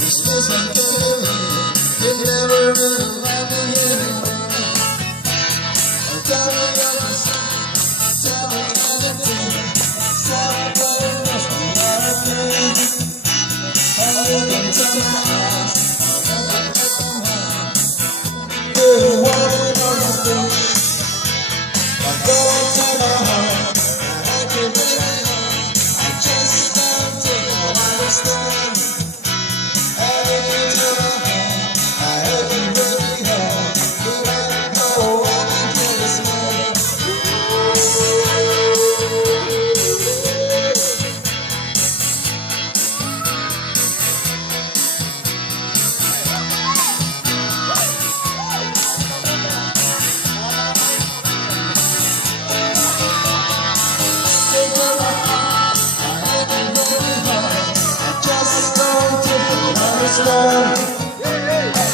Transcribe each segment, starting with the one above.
It's just like it never really happened anyway. Tell me everything, tell me anything. Somewhere else I'm not a thing. I'm looking to my eyes, good woman on the street. I go to my heart, I can really hard. I just don't think I understand. And if you tell my heart, I hate you really hard. We might go walking through this world.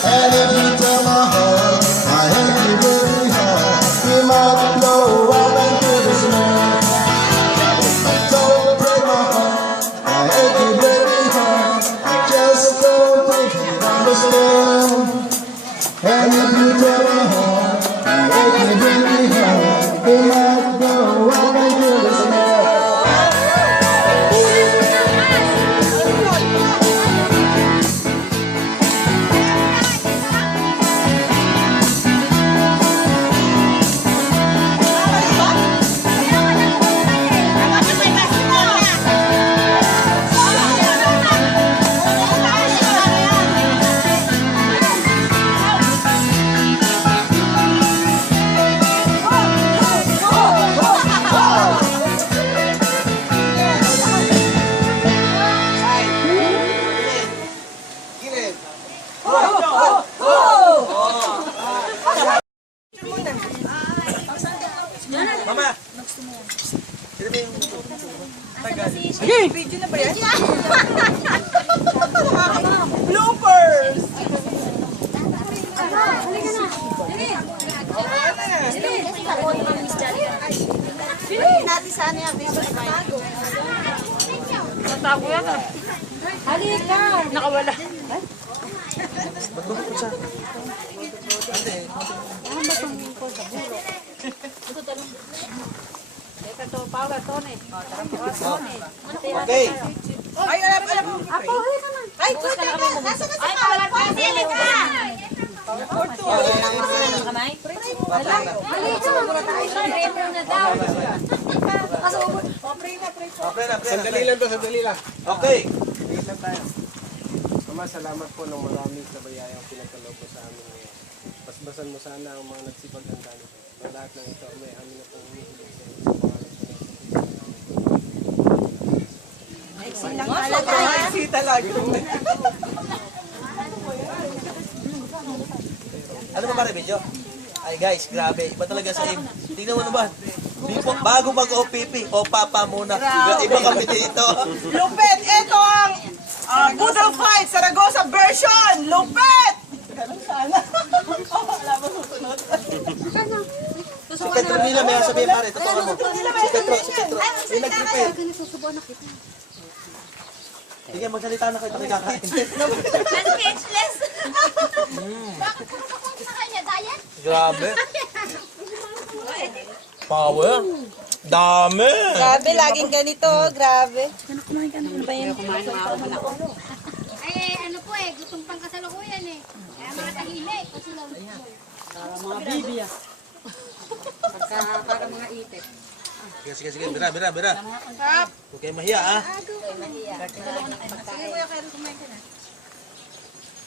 And if you tell my heart, I hate you really hard, we might blow up into the snow. Don't break my heart, I hate you really hard, I just don't think you understand. And if you tell my heart, I hate you really hard, we might blow up into the snow. Mama! Sige! Video na ba yan? Bloopers! Natin sana yung business bago. Natako yan ah. Halika! Nakawala. Ba't ba po siya? Ito, power, Tony. Okay. Ay, alam. Apo, huli ka na. Ay, nasa na sa power. Pili ka! Kamay? Halika! Premo na daw. Kasubod. Sandali lang to, sandali lang. Okay. Wait lang tayo. Mama, salamat po ng marami sa bayayang pinagkaloob mo sa amin ngayon. Basbasan mo sana ang mga nagsipag-handa nito. Na lahat ng ito may amin na pong umihilig sa inyo sa pangalan ko ng Silang talaga. Ay, talaga. Ano ba pare, video? Ay guys, grabe. Iba talaga sa im. Tingnan mo naman. Bago mag-OPP, o papa muna. Iba kami dito. Lupet, ito ang Good Old Fight, Zaragoza version! Lupet! Ganun sana. Wala ba susunod? Si Petro nila may sabihin pare, totoo mo. Si Petro. Yung nag-prepare. Sige, magsalita na kayo, pakikakain. Speechless. Bakit sa kanya, diet? Grabe. Power. Dami. Grabe, laging ganito, grabe. Ay, ano po eh, gustong pang kasalukuyan eh. Kaya mga tahimik. Para mga itik. Sige. Bira. Huwag kayo mahiya, ah.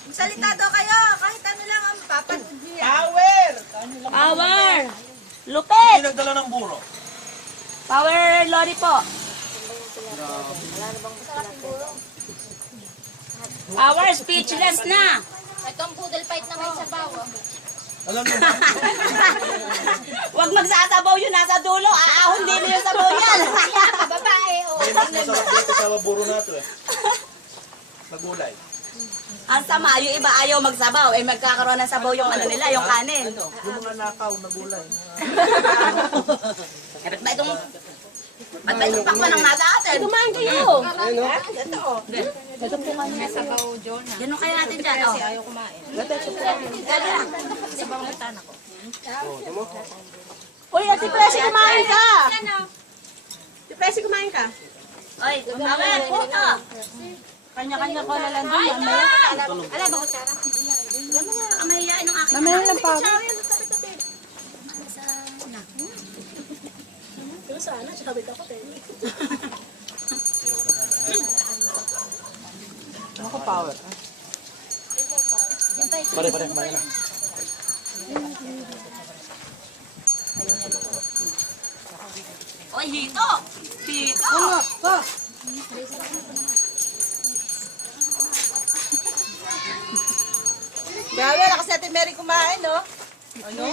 Magsalita daw kayo, kahit ano lang ang papanood niya. Power! Power! Lupit! Sino nagdala ng buro? Power lorry po. Power speechless na. Ito ang poodle fight na may sabaw. Alam niyo ba? Huwag magsasabaw yun nasa dulo. Aahon din yung sabaw yan. Babae, o. May mas masarap dito sa buro na ito eh. Nagulay. Ang sama, yung iba ayaw magsabaw. Eh magkakaroon ng sabaw yung ano nila, yung kanin. Yung mga nakaw na gulay. Kapit ba itong At may tupak pa ng nasa atin. Kumain kayo. Ayun, oh. Ganun kaya natin dyan, oh. Kasi ayaw kumain. Uy, Ate Presi, kumain ka! Ate Presi, kumain ka? Oy, kumawin, dito. Kanya-kanya ko na lang din. Ala, bako Sarah. Ang mahihain ng akin. Mamaya lang pa. Power. Pare, kumain na. Oy, hito. Hito. Grabe, lakas natin Mary kumain, no? Ano?